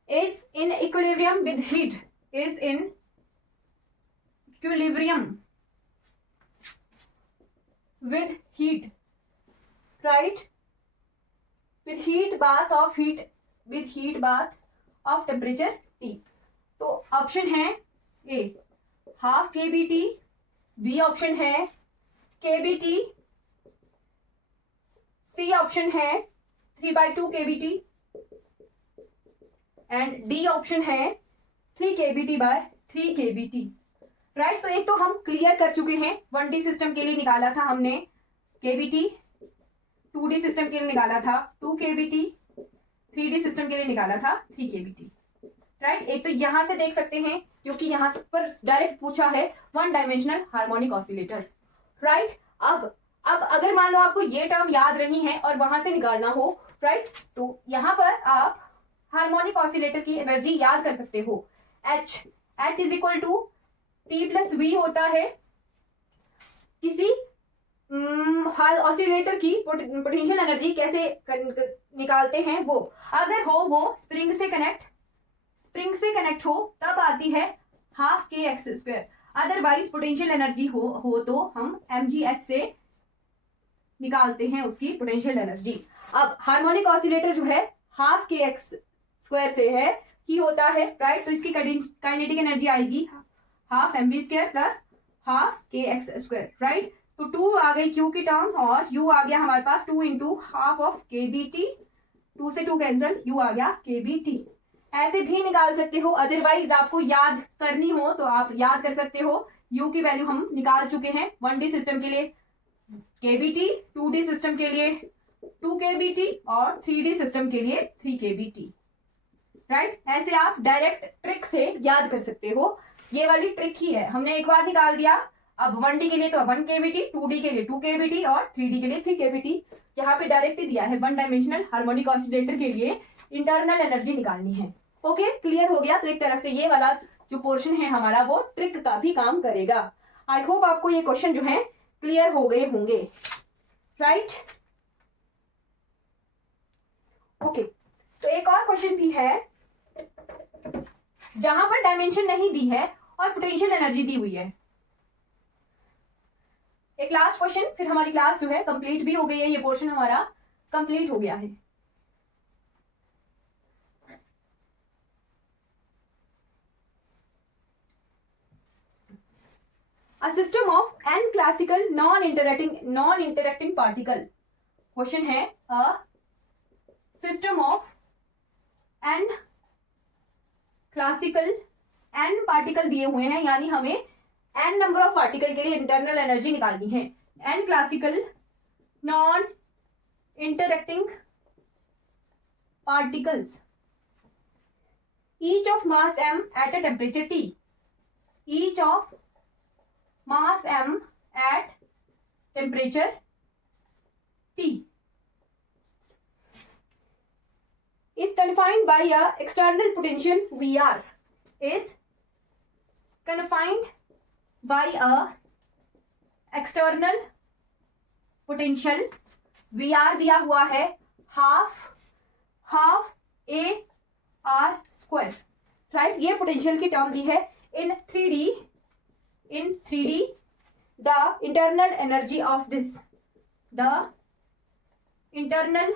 is in equilibrium with heat, is in equilibrium with heat, right? with heat bath of temperature T. तो option है ए half KBT, B option है KBT, C option है 3/2 KBT and D option है 3 KBT/3 KBT, right? तो एक तो हम clear कर चुके हैं, 1D सिस्टम के लिए निकाला था हमने KBT, 2D सिस्टम के लिए निकाला था 2 KBT, 3D सिस्टम के लिए निकाला था 3 KBT, राइट? एक तो यहां से देख सकते हैं क्योंकि यहां पर डायरेक्ट पूछा है 1 डायमेंशनल हार्मोनिक ऑसिलेटर, राइट? अब अगर मान लो आपको ये टर्म याद रही है और वहां से निकालना हो, राइट, तो यहां पर आप हार्मोनिक ऑसिलेटर की एनर्जी याद कर सकते हो। H is equal to T+V होता है। किसी ऑसिलेटर की पोटेंशियल एनर्जी कैसे निकालते हैं वो, अगर हो वो स्प्रिंग से कनेक्ट हो तब आती है half kx², otherwise potential energy हो तो हम mgh से निकालते हैं उसकी पोटेंशियल एनर्जी। अब हार्मोनिक ऑसिलेटर जो है हाफ kx² से है ही होता है, राइट? तो इसकी काइनेटिक एनर्जी आएगी half mv² plus half kx², right? तो 2 आ गई Q की टर्म और U आ गया हमारे पास 2 इंटू हाफ ऑफ KBT, 2 से 2 कैंसिल, U आ गया KBT। ऐसे भी निकाल सकते हो, अदरवाइज आपको याद करनी हो तो आप याद कर सकते हो। U की वैल्यू हम निकाल चुके हैं 1D सिस्टम के लिए KBT, 2D सिस्टम के लिए 2 KBT और 3D सिस्टम के लिए 3 KBT, राइट? ऐसे आप डायरेक्ट ट्रिक से याद कर सकते हो, ये वाली ट्रिक ही है। हमने एक बार निकाल दिया, अब 1D के लिए तो 1 KBT, 2D के लिए 2 KBT और 3D के लिए 3 KBT। यहाँ पे डायरेक्ट ही दिया है 1 डायमेंशनल हार्मोनिक ऑसिलेटर के लिए इंटरनल एनर्जी निकालनी है। ओके, क्लियर हो गया? तो एक तरह से ये वाला जो पोर्शन है हमारा वो ट्रिक का भी काम करेगा। आई होप आपको ये क्वेश्चन जो है क्लियर हो गए होंगे, राइट? ओके, तो एक और क्वेश्चन भी है जहां पर डायमेंशन नहीं दी है और पोटेंशियल एनर्जी दी हुई है। एक लास्ट क्वेश्चन, फिर हमारी क्लास जो है कंप्लीट भी हो गई है, ये पोर्शन हमारा कंप्लीट हो गया है। A system of n classical non-interacting particle, question है a system of n classical n particle दिए हुए हैं, यानी हमें n नंबर ऑफ पार्टिकल के लिए इंटरनल एनर्जी निकालनी है। n classical non interacting particles, each of mass m at a temperature T, each of mass m at temperature T is confined by a external potential VR, is confined by a external potential VR दिया हुआ है half AR², right? ये potential की term दी है in 3D, the internal energy of this, the internal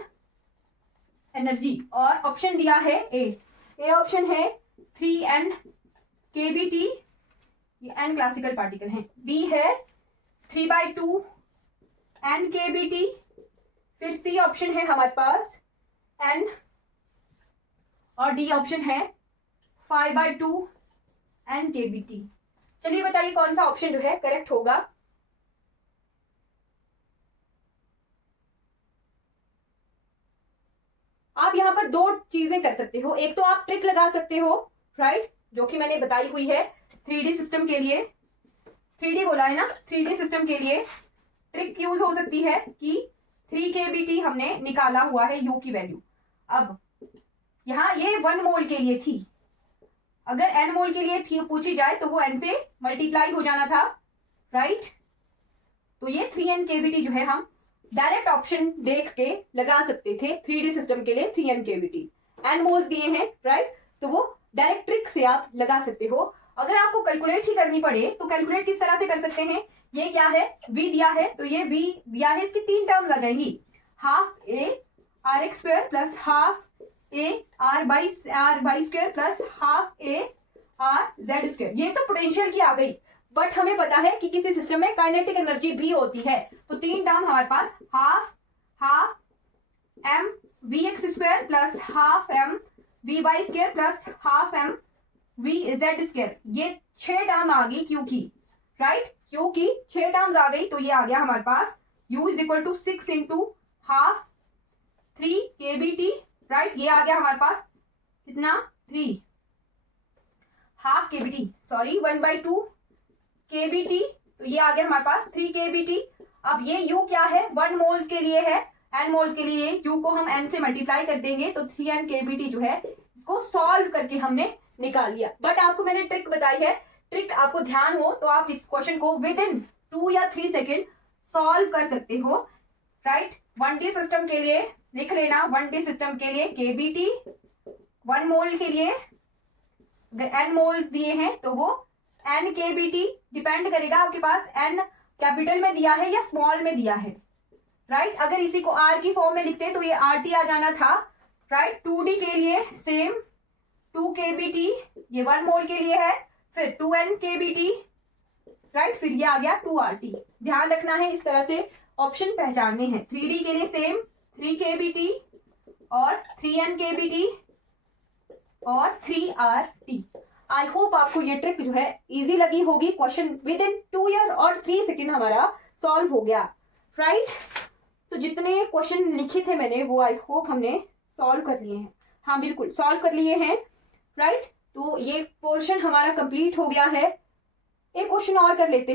energy, और option दिया है A option है 3n KBT, ये n क्लासिकल पार्टिकल है, बी है 3/2 n KBT, फिर सी ऑप्शन है हमारे पास n और डी ऑप्शन है 5/2 n KBT। चलिए बताइए कौन सा ऑप्शन जो है करेक्ट होगा? आप यहां पर 2 चीजें कर सकते हो, एक तो आप ट्रिक लगा सकते हो, राइट, जो कि मैंने बताई हुई है 3D सिस्टम के लिए, 3D बोला है ना, 3D सिस्टम के लिए ट्रिक यूज हो सकती है कि 3 KBT हमने निकाला हुआ है U की वैल्यू। अब यहां ये 1 मोल के लिए थी, अगर n मोल के लिए थी पूछी जाए तो वो n से मल्टीप्लाई हो जाना था, राइट? तो ये 3n KBT जो है हम डायरेक्ट ऑप्शन देख के लगा सकते थे 3D सिस्टम के लिए 3n KBT, n मोल्स दिए हैं, राइट? तो वो डायरेक्ट ट्रिक से आप लगा सकते हो। अगर आपको कैलकुलेट ही करनी पड़े तो कैलकुलेट किस तरह से कर सकते हैं, ये क्या है, v दिया है, तो ये v दिया है, इसकी 3 टर्म्स आ जाएंगी, half a r x square plus half a r by square plus half a r z square. ये तो पोटेंशियल की आ गई, बट हमें पता है कि किसी सिस्टम में काइनेटिक एनर्जी भी होती है, तो 3 टर्म हमारे पास half m vx square plus half m vy square plus half m vz square, ये 6 टर्म आ गई क्यू की, राइट, क्यू की 6 टर्म्स आ गई, तो ये आ गया हमारे पास u is equal to 6 into half 3 kBt, right, ये आ गया हमारे पास कितना 3 हाफ kBt, सॉरी 1/2 kBt, तो ये आ गया हमारे पास 3 kBt। अब ये u क्या है, 1 मोल्स के लिए है, n मोल्स के लिए u को हम n से मल्टीप्लाई कर देंगे, तो 3n kBt जो है इसको सॉल्व करके हमने निकाल लिया। बट आपको मैंने ट्रिक बताई है, ट्रिक आपको ध्यान हो तो आप इस क्वेश्चन को विद इन 2 या 3 सेकेंड सॉल्व कर सकते हो, राइट। 1D सिस्टम के लिए लिख लेना, 1D सिस्टम के लिए kBt 1 मोल के लिए n मोल्स दिए हैं, तो वो n kBt डिपेंड करेगा आपके पास n कैपिटल में दिया है या स्मॉल में दिया है, राइट। अगर इसी को r की फॉर्म में लिखते तो ये RT आ जाना था, राइट। 2D के लिए सेम 2 kBt, ये 1 मोल के लिए है, फिर 2n kBt, राइट, फिर ये आ गया 2RT। ध्यान रखना है, इस तरह से ऑप्शन पहचानने हैं। 3D के लिए सेम 3 kBt और 3n kBt और 3RT। आई होप आपको ये ट्रिक जो है इजी लगी होगी। क्वेश्चन विद इन 2 या और 3 सेकेंड हमारा सॉल्व हो गया, राइट। तो जितने क्वेश्चन लिखे थे मैंने वो आई होप हमने सॉल्व कर लिए हैं। हाँ बिल्कुल सॉल्व कर लिए हैं, राइट। तो ये पोर्शन हमारा कंप्लीट हो गया है। एक क्वेश्चन और कर लेते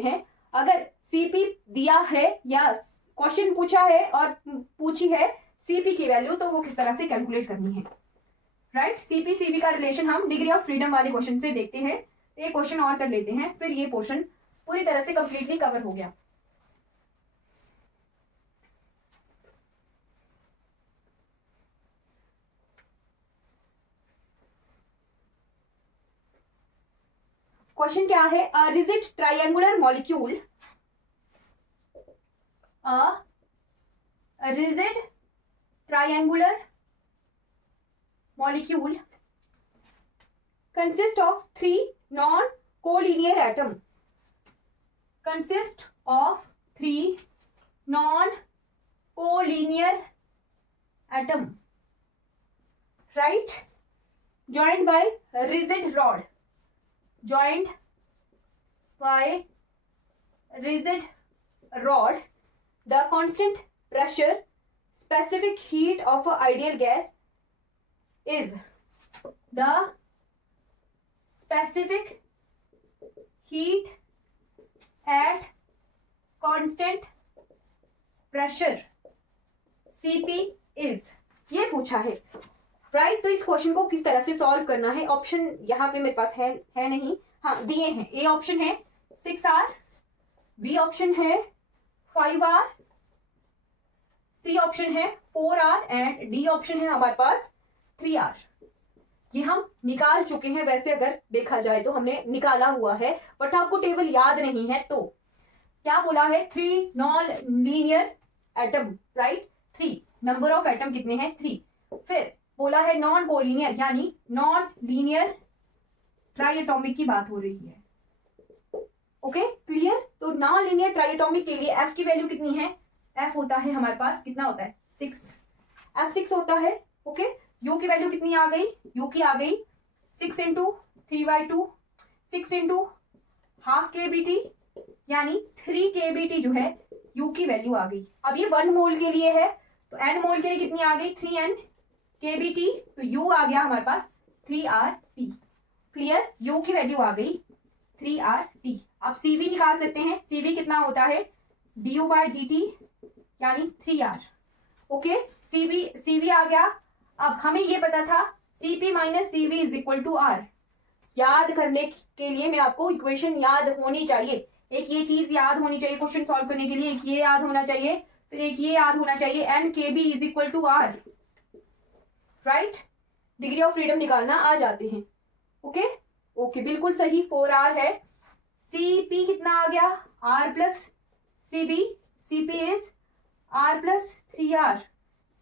हैं, अगर सीपी दिया है या क्वेश्चन पूछा है और पूछी है सीपी की वैल्यू, तो वो किस तरह से कैलकुलेट करनी है, राइट। सीपी सीबी का रिलेशन हम डिग्री ऑफ फ्रीडम वाले क्वेश्चन से देखते हैं। एक क्वेश्चन और कर लेते हैं, फिर ये पोर्शन पूरी तरह से कंप्लीटली कवर हो गया। क्वेश्चन क्या है, a rigid triangular molecule, a rigid triangular molecule consists of 3 non-collinear atoms, right, joined by a rigid rod, the constant pressure, specific heat of an ideal gas is the specific heat at constant pressure Cp is, ये पूछा है, right. तो इस question को किस तरह से solve करना है, ऑप्शन यहाँ पे मेरे पास है नहीं, हाँ दिए हैं। ए ऑप्शन है 6R, बी ऑप्शन है 5R, सी ऑप्शन है 4R एंड डी ऑप्शन है हमारे पास 3R। ये हम निकाल चुके हैं, वैसे अगर देखा जाए तो हमने निकाला हुआ है, बट आपको टेबल याद नहीं है। तो क्या बोला है, 3 non linear atom, right, 3 number of atom कितने हैं 3। फिर बोला है नॉन कोलिनियर, यानी नॉन लीनियर ट्राइएटॉमिक की बात हो रही है, ओके क्लियर। तो नॉन लीनियर ट्राइएटॉमिक के लिए एफ की वैल्यू कितनी है, एफ होता है हमारे पास कितना होता है 6, F6 होता है, ओके। यू की वैल्यू कितनी आ गई, यू की आ गई 6 इंटू 3/2, 6 इंटू हाफ kBt, यानी 3 kBt जो है यू की वैल्यू आ गई। अब ये 1 मोल के लिए है, तो n मोल के लिए कितनी आ गई 3n kBt, तो यू आ गया हमारे पास 3RT, क्लियर। यू की वैल्यू आ गई 3RT। अब CV निकाल सकते हैं, CV कितना होता है du/dt, यानी 3R, ओके। CV आ गया। अब हमें ये पता था CP माइनस CV is equal to R। याद करने के लिए मैं आपको इक्वेशन याद होनी चाहिए, एक ये चीज याद होनी चाहिए क्वेश्चन सॉल्व करने के लिए, एक ये याद होना चाहिए, फिर एक ये याद होना चाहिए, NKB is equal to R, right. Degree of freedom निकालना आ जाते हैं, ओके। ओके, बिल्कुल सही, 4r है। Cp कितना आ गया, r plus Cb, Cp is r plus 3r,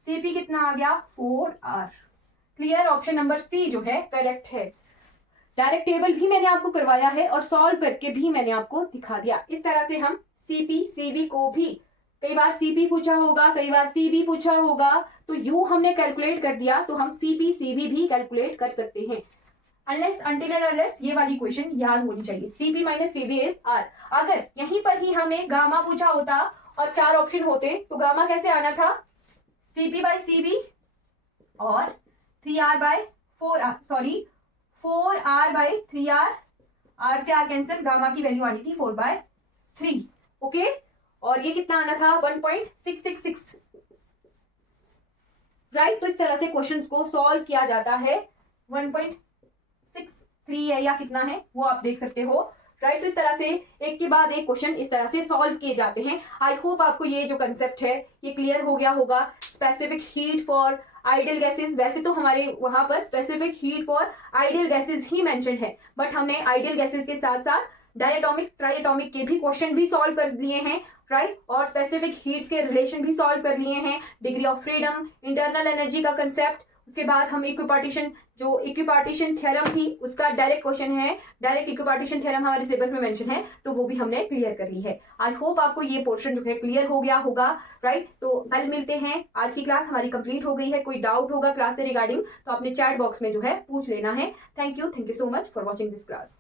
Cp कितना आ गया, 4r। Clear, option number C जो है करेक्ट है। डायरेक्ट टेबल भी मैंने आपको करवाया है और सॉल्व करके भी मैंने आपको दिखा दिया। इस तरह से हम Cp Cv को भी, कई बार Cp पूछा होगा, कई बार Cv पूछा होगा, तो यू हमने कैलकुलेट कर दिया, तो हम Cp Cv भी कैलकुलेट कर सकते हैं। अनलेस अनटिल एंड अनलेस ये वाली क्वेश्चन याद होनी चाहिए, Cp माइनस Cv इज r। अगर यहीं पर ही हमें गामा पूछा होता और 4 ऑप्शन होते तो गामा कैसे आना था, Cp बाई Cv और 3r by 4r, sorry 4r by 3r, r से r कैंसिल, गामा की वैल्यू आनी थी 4/3। ओके, और ये कितना आना था, 1.666। राइट, तो इस तरह से क्वेश्चंस को सॉल्व किया जाता है। 1.63 है या कितना है वो आप देख सकते हो। राइट, तो इस तरह से एक के बाद एक क्वेश्चन इस तरह से सॉल्व किए जाते हैं। आई होप आपको ये जो कंसेप्ट है ये क्लियर हो गया होगा। Specific heat for ideal gases, वैसे तो हमारे वहां पर specific heat for ideal gases he mention है, बट हमने आइडियल गैसेस के साथ साथ डायटोमिक ट्राइटोमिक के भी क्वेश्चन भी सॉल्व कर लिए हैं। राइट, और स्पेसिफिक हीट्स के रिलेशन भी सॉल्व कर लिए हैं, degree of freedom, internal energy का कंसेप्ट। उसके बाद हम इक्विपार्टीशन, जो इक्विपार्टीशन थ्योरम थी उसका डायरेक्ट क्वेश्चन है, डायरेक्ट इक्विपार्टीशन थ्योरम हमारे सिलेबस में मेंशन है, तो वो भी हमने क्लियर कर ली है। आई होप आपको ये पोर्शन जो है क्लियर हो गया होगा। राइट, तो कल मिलते हैं। आज की क्लास हमारी कंप्लीट हो गई है। कोई डाउट होगा क्लास से रिगार्डिंग तो अपने चैट बॉक्स में जो है पूछ लेना है। Thank you so much for watching this class.